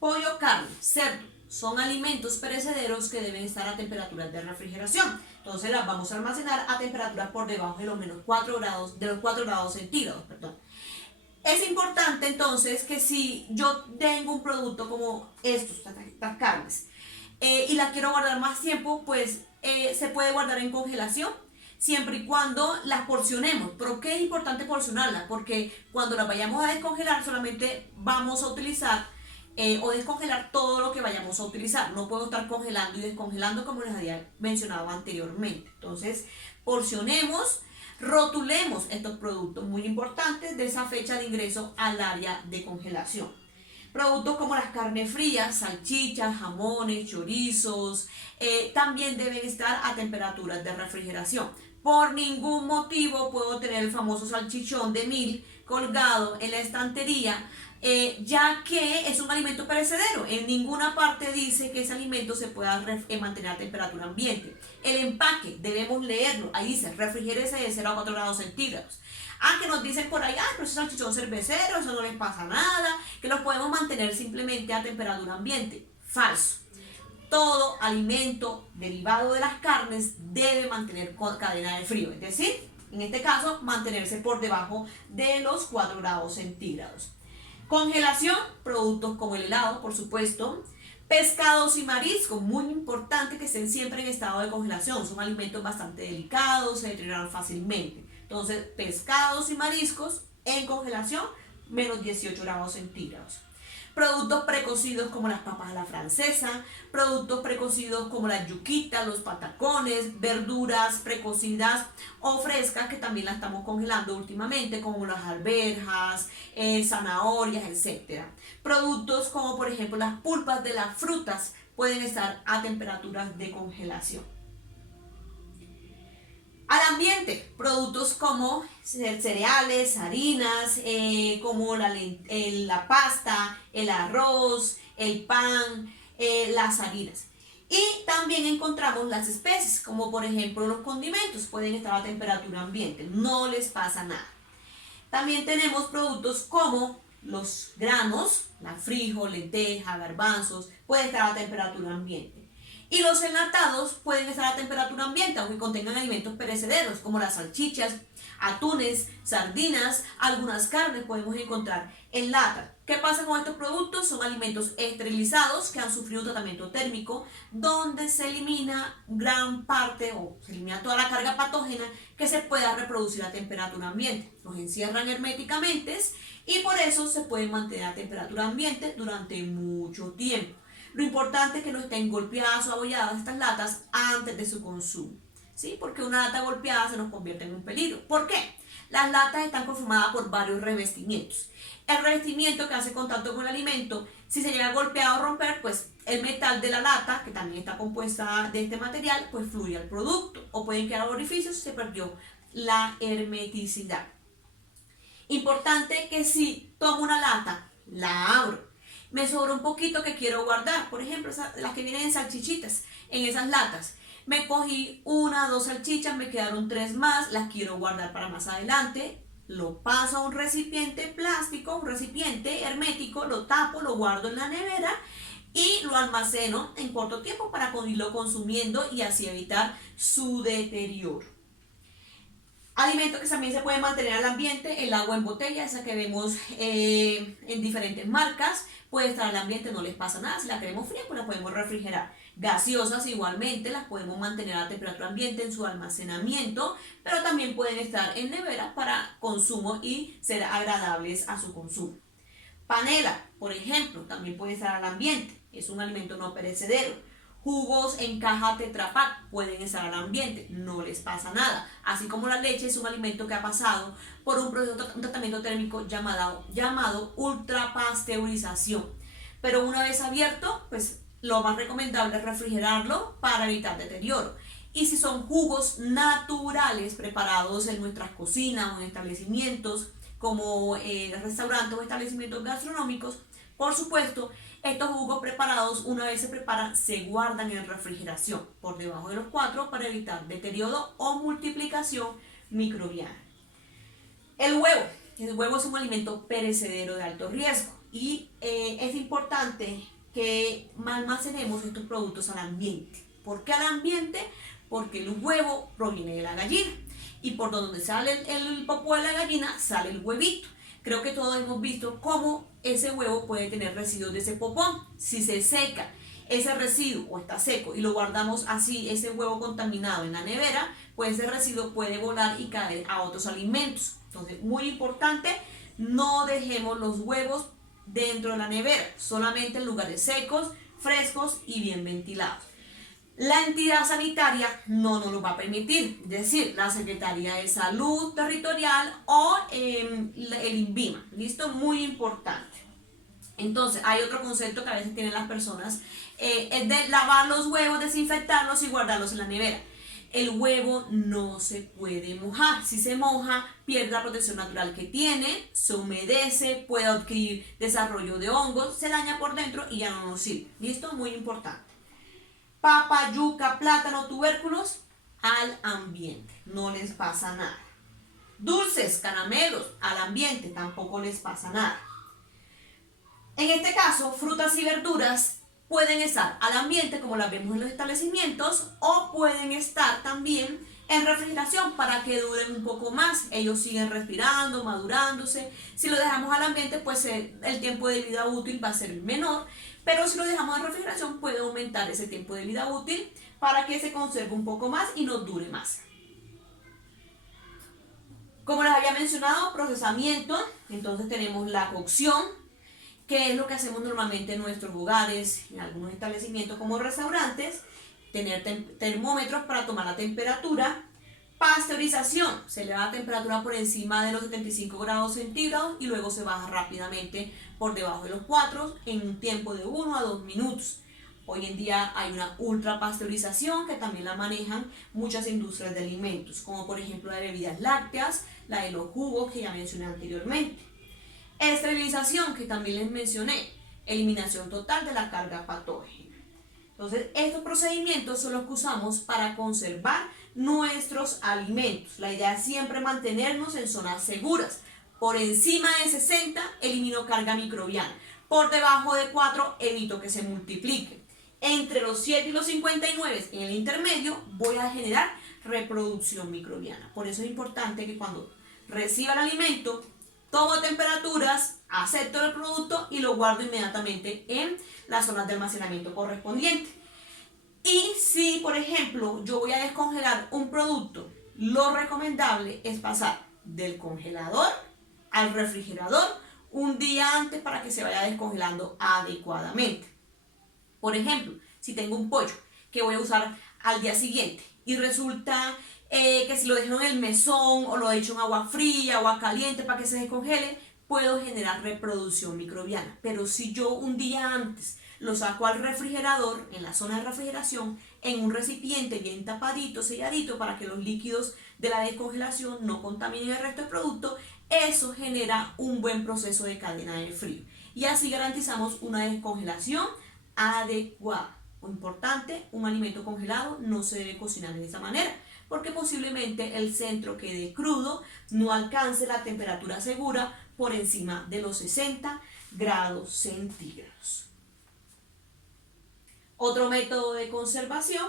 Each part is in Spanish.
Pollo, carne, cerdo, son alimentos perecederos que deben estar a temperaturas de refrigeración. Entonces las vamos a almacenar a temperaturas por debajo de los menos 4 grados, de los 4 grados centígrados, perdón. Es importante entonces que si yo tengo un producto como estas carnes, y las quiero guardar más tiempo, pues se puede guardar en congelación siempre y cuando las porcionemos. ¿Por qué es importante porcionarlas? Porque cuando las vayamos a descongelar solamente vamos a utilizar o descongelar todo lo que vayamos a utilizar. No puedo estar congelando y descongelando como les había mencionado anteriormente. Entonces, porcionemos, rotulemos estos productos muy importantes de esa fecha de ingreso al área de congelación. Productos como las carnes frías, salchichas, jamones, chorizos, también deben estar a temperaturas de refrigeración. Por ningún motivo puedo tener el famoso salchichón de 1000 colgado en la estantería, ya que es un alimento perecedero. En ninguna parte dice que ese alimento se pueda mantener a temperatura ambiente. El empaque, debemos leerlo, ahí dice refrigérese de 0 a 4 grados centígrados. Que nos dicen por ahí, pero ese salchichón cervecero, eso no les pasa nada, que los podemos mantener simplemente a temperatura ambiente. Falso. Todo alimento derivado de las carnes debe mantener cadena de frío, es decir, en este caso, mantenerse por debajo de los 4 grados centígrados. Congelación, productos como el helado, por supuesto. Pescados y mariscos, muy importante que estén siempre en estado de congelación. Son alimentos bastante delicados, se deterioran fácilmente. Entonces, pescados y mariscos en congelación, menos 18 grados centígrados. Productos precocidos como las papas a la francesa, productos precocidos como las yuquitas, los patacones, verduras precocidas o frescas que también las estamos congelando últimamente, como las arvejas, zanahorias, etc. Productos como por ejemplo las pulpas de las frutas pueden estar a temperaturas de congelación. Al ambiente, productos como cereales, harinas, como la pasta, el arroz, el pan, las harinas. Y también encontramos las especies, como por ejemplo los condimentos, pueden estar a temperatura ambiente, no les pasa nada. También tenemos productos como los granos, la frijol, lenteja, garbanzos, pueden estar a temperatura ambiente. Y los enlatados pueden estar a temperatura ambiente, aunque contengan alimentos perecederos, como las salchichas, atunes, sardinas, algunas carnes podemos encontrar en lata. ¿Qué pasa con estos productos? Son alimentos esterilizados que han sufrido un tratamiento térmico, donde se elimina gran parte o se elimina toda la carga patógena que se pueda reproducir a temperatura ambiente. Los encierran herméticamente y por eso se pueden mantener a temperatura ambiente durante mucho tiempo. Lo importante es que no estén golpeadas o abolladas estas latas antes de su consumo, ¿sí? Porque una lata golpeada se nos convierte en un peligro. ¿Por qué? Las latas están conformadas por varios revestimientos. El revestimiento que hace contacto con el alimento, si se llega a golpear o romper, pues el metal de la lata, que también está compuesta de este material, pues fluye al producto. O pueden quedar orificios si se perdió la hermeticidad. Importante que si tomo una lata, la abro, me sobra un poquito que quiero guardar, por ejemplo, las que vienen en salchichitas, en esas latas. Me cogí 1 o 2 salchichas, me quedaron 3 más, las quiero guardar para más adelante. Lo paso a un recipiente plástico, un recipiente hermético, lo tapo, lo guardo en la nevera y lo almaceno en corto tiempo para irlo consumiendo y así evitar su deterioro. Alimentos que también se pueden mantener al ambiente, el agua en botella, esa que vemos en diferentes marcas, puede estar al ambiente, no les pasa nada. Si la queremos fría, pues la podemos refrigerar. Gaseosas igualmente las podemos mantener a temperatura ambiente en su almacenamiento, pero también pueden estar en nevera para consumo y ser agradables a su consumo. Panela, por ejemplo, también puede estar al ambiente, es un alimento no perecedero. Jugos en caja Tetra Pak pueden estar al ambiente, no les pasa nada. Así como la leche es un alimento que ha pasado por un tratamiento térmico llamado ultrapasteurización. Pero una vez abierto, pues lo más recomendable es refrigerarlo para evitar deterioro. Y si son jugos naturales preparados en nuestras cocinas o en establecimientos como restaurantes o establecimientos gastronómicos, por supuesto, estos jugos preparados, una vez se preparan, se guardan en refrigeración por debajo de los 4 para evitar deterioro o multiplicación microbiana. El huevo es un alimento perecedero de alto riesgo. y es importante que almacenemos estos productos al ambiente. ¿Por qué al ambiente? Porque el huevo proviene de la gallina y por donde sale el popó de la gallina sale el huevito. Creo que todos hemos visto cómo ese huevo puede tener residuos de ese popón. Si se seca ese residuo o está seco y lo guardamos así, ese huevo contaminado en la nevera, pues ese residuo puede volar y caer a otros alimentos. Entonces, muy importante, no dejemos los huevos dentro de la nevera, solamente en lugares secos, frescos y bien ventilados. La entidad sanitaria no nos lo va a permitir, es decir, la Secretaría de Salud Territorial o el INVIMA. ¿Listo? Muy importante. Entonces, hay otro concepto que a veces tienen las personas, es de lavar los huevos, desinfectarlos y guardarlos en la nevera. El huevo no se puede mojar. Si se moja, pierde la protección natural que tiene, se humedece, puede adquirir desarrollo de hongos, se daña por dentro y ya no nos sirve. ¿Listo? Muy importante. Papa, yuca, plátano, tubérculos, al ambiente, no les pasa nada. Dulces, caramelos, al ambiente, tampoco les pasa nada. En este caso, frutas y verduras pueden estar al ambiente, como las vemos en los establecimientos, o pueden estar también en refrigeración para que duren un poco más. Ellos siguen respirando, madurándose. Si lo dejamos al ambiente, pues el tiempo de vida útil va a ser menor. Pero si lo dejamos en refrigeración puede aumentar ese tiempo de vida útil para que se conserve un poco más y nos dure más. Como les había mencionado, procesamiento, entonces tenemos la cocción, que es lo que hacemos normalmente en nuestros hogares, en algunos establecimientos como restaurantes, tener termómetros para tomar la temperatura. Pasteurización, se eleva la temperatura por encima de los 75 grados centígrados y luego se baja rápidamente por debajo de los 4 en un tiempo de 1 a 2 minutos. Hoy en día hay una ultrapasteurización que también la manejan muchas industrias de alimentos, como por ejemplo la de bebidas lácteas, la de los jugos que ya mencioné anteriormente. Esterilización, que también les mencioné, eliminación total de la carga patógena. Entonces, estos procedimientos son los que usamos para conservar nuestros alimentos. La idea es siempre mantenernos en zonas seguras. Por encima de 60 elimino carga microbiana. Por debajo de 4 evito que se multiplique. Entre los 7 y los 59 en el intermedio voy a generar reproducción microbiana. Por eso es importante que cuando reciba el alimento, tomo temperaturas, acepto el producto y lo guardo inmediatamente en las zonas de almacenamiento correspondientes. Y si, por ejemplo, yo voy a descongelar un producto, lo recomendable es pasar del congelador al refrigerador un día antes para que se vaya descongelando adecuadamente. Por ejemplo, si tengo un pollo que voy a usar al día siguiente y resulta que si lo dejo en el mesón o lo echo en agua fría, agua caliente para que se descongele, puedo generar reproducción microbiana. Pero si yo un día antes lo saco al refrigerador, en la zona de refrigeración, en un recipiente bien tapadito, selladito, para que los líquidos de la descongelación no contaminen el resto del producto, eso genera un buen proceso de cadena de frío. Y así garantizamos una descongelación adecuada. Lo importante, un alimento congelado no se debe cocinar de esa manera, porque posiblemente el centro quede crudo, no alcance la temperatura segura por encima de los 60 grados centígrados. Otro método de conservación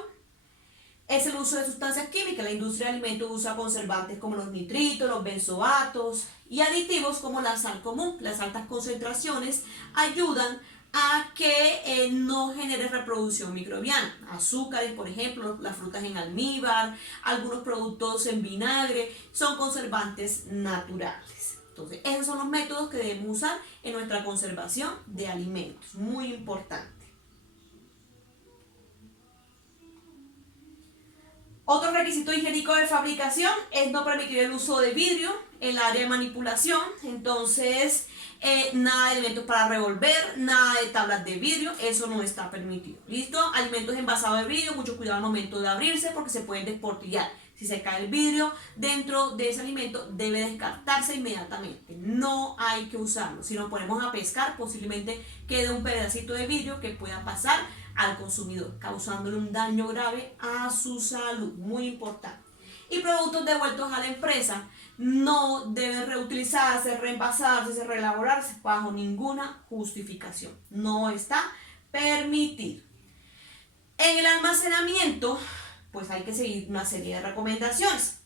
es el uso de sustancias químicas. La industria de alimentos usa conservantes como los nitritos, los benzoatos y aditivos como la sal común. Las altas concentraciones ayudan a que no genere reproducción microbiana. Azúcares, por ejemplo, las frutas en almíbar, algunos productos en vinagre, son conservantes naturales. Entonces, esos son los métodos que debemos usar en nuestra conservación de alimentos. Muy importante. Otro requisito higiénico de fabricación es no permitir el uso de vidrio en el área de manipulación. Entonces, nada de elementos para revolver, nada de tablas de vidrio, eso no está permitido. ¿Listo? Alimentos envasados de vidrio, mucho cuidado al momento de abrirse porque se pueden desportillar. Si se cae el vidrio dentro de ese alimento, debe descartarse inmediatamente. No hay que usarlo. Si nos ponemos a pescar, posiblemente quede un pedacito de vidrio que pueda pasar al consumidor, causándole un daño grave a su salud. Muy importante. y productos devueltos a la empresa no deben reutilizarse, reempasarse, reelaborarse bajo ninguna justificación. No está permitido. En el almacenamiento, pues hay que seguir una serie de recomendaciones.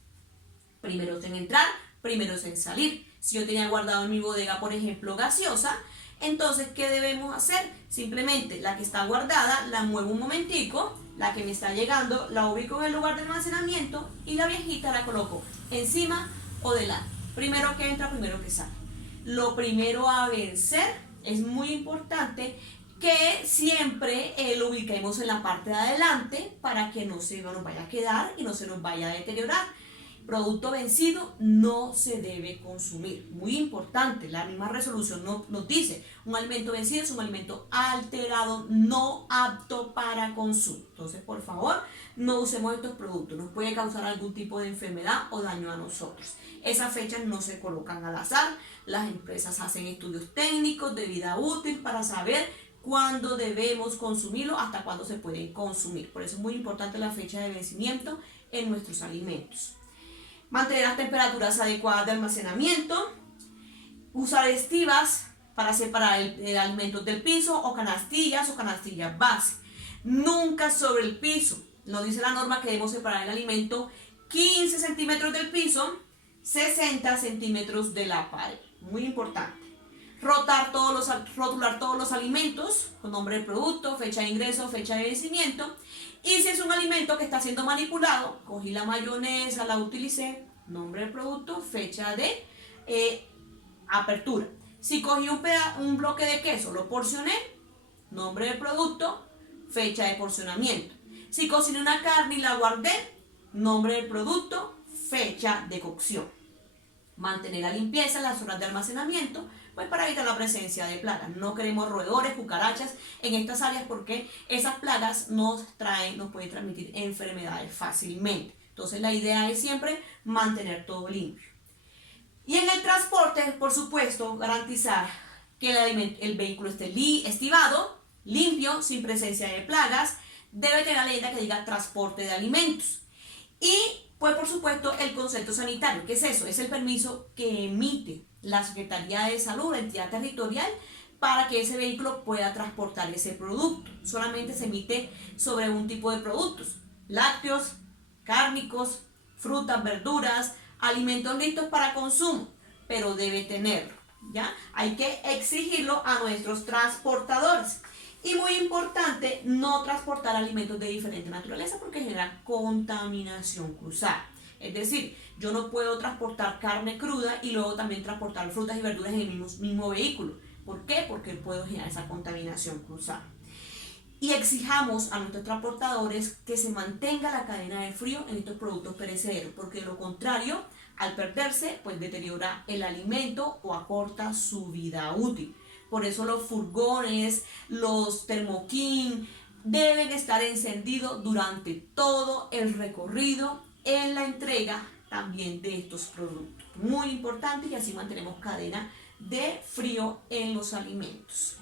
Primero es en entrar, primero es en salir. Si yo tenía guardado en mi bodega, por ejemplo, gaseosa, entonces, ¿qué debemos hacer? Simplemente la que está guardada la muevo un momentico, la que me está llegando la ubico en el lugar de almacenamiento y la viejita la coloco encima o delante. Primero que entra, primero que sale. Lo primero a vencer es muy importante que siempre lo ubiquemos en la parte de adelante para que no se nos vaya a quedar y no se nos vaya a deteriorar. Producto vencido no se debe consumir. Muy importante, la misma resolución nos dice, un alimento vencido es un alimento alterado, no apto para consumo. Entonces, por favor, no usemos estos productos. Nos puede causar algún tipo de enfermedad o daño a nosotros. Esas fechas no se colocan al azar. Las empresas hacen estudios técnicos de vida útil para saber cuándo debemos consumirlo, hasta cuándo se pueden consumir. Por eso es muy importante la fecha de vencimiento en nuestros alimentos. Mantener las temperaturas adecuadas de almacenamiento, usar estivas para separar el alimento del piso o canastillas base. Nunca sobre el piso. Nos dice la norma que debemos separar el alimento 15 centímetros del piso, 60 centímetros de la pared. Muy importante. Rotular todos los alimentos con nombre del producto, fecha de ingreso, fecha de vencimiento. Y si es un alimento que está siendo manipulado, cogí la mayonesa, la utilicé, nombre del producto, fecha de apertura. Si cogí un bloque de queso, lo porcioné, nombre del producto, fecha de porcionamiento. Si cociné una carne y la guardé, nombre del producto, fecha de cocción. Mantener la limpieza en las zonas de almacenamiento, pues para evitar la presencia de plagas. No queremos roedores, cucarachas en estas áreas porque esas plagas nos pueden transmitir enfermedades fácilmente. Entonces la idea es siempre mantener todo limpio. Y en el transporte, por supuesto, garantizar que el vehículo esté estivado, limpio, sin presencia de plagas. Debe tener la leyenda que diga transporte de alimentos. Y pues por supuesto el concepto sanitario. ¿Qué es eso? Es el permiso que emite la Secretaría de Salud, la entidad territorial, para que ese vehículo pueda transportar ese producto. Solamente se emite sobre un tipo de productos: lácteos, cárnicos, frutas, verduras, alimentos listos para consumo, pero debe tenerlo, ¿ya? Hay que exigirlo a nuestros transportadores. Y muy importante, no transportar alimentos de diferente naturaleza porque genera contaminación cruzada. Es decir, yo no puedo transportar carne cruda y luego también transportar frutas y verduras en el mismo vehículo. ¿Por qué? Porque puedo generar esa contaminación cruzada. Y exijamos a nuestros transportadores que se mantenga la cadena de frío en estos productos perecederos, porque de lo contrario, al perderse, pues deteriora el alimento o acorta su vida útil. Por eso los furgones, los termoquín deben estar encendidos durante todo el recorrido en la entrega también de estos productos. Muy importante, y así mantenemos cadena de frío en los alimentos.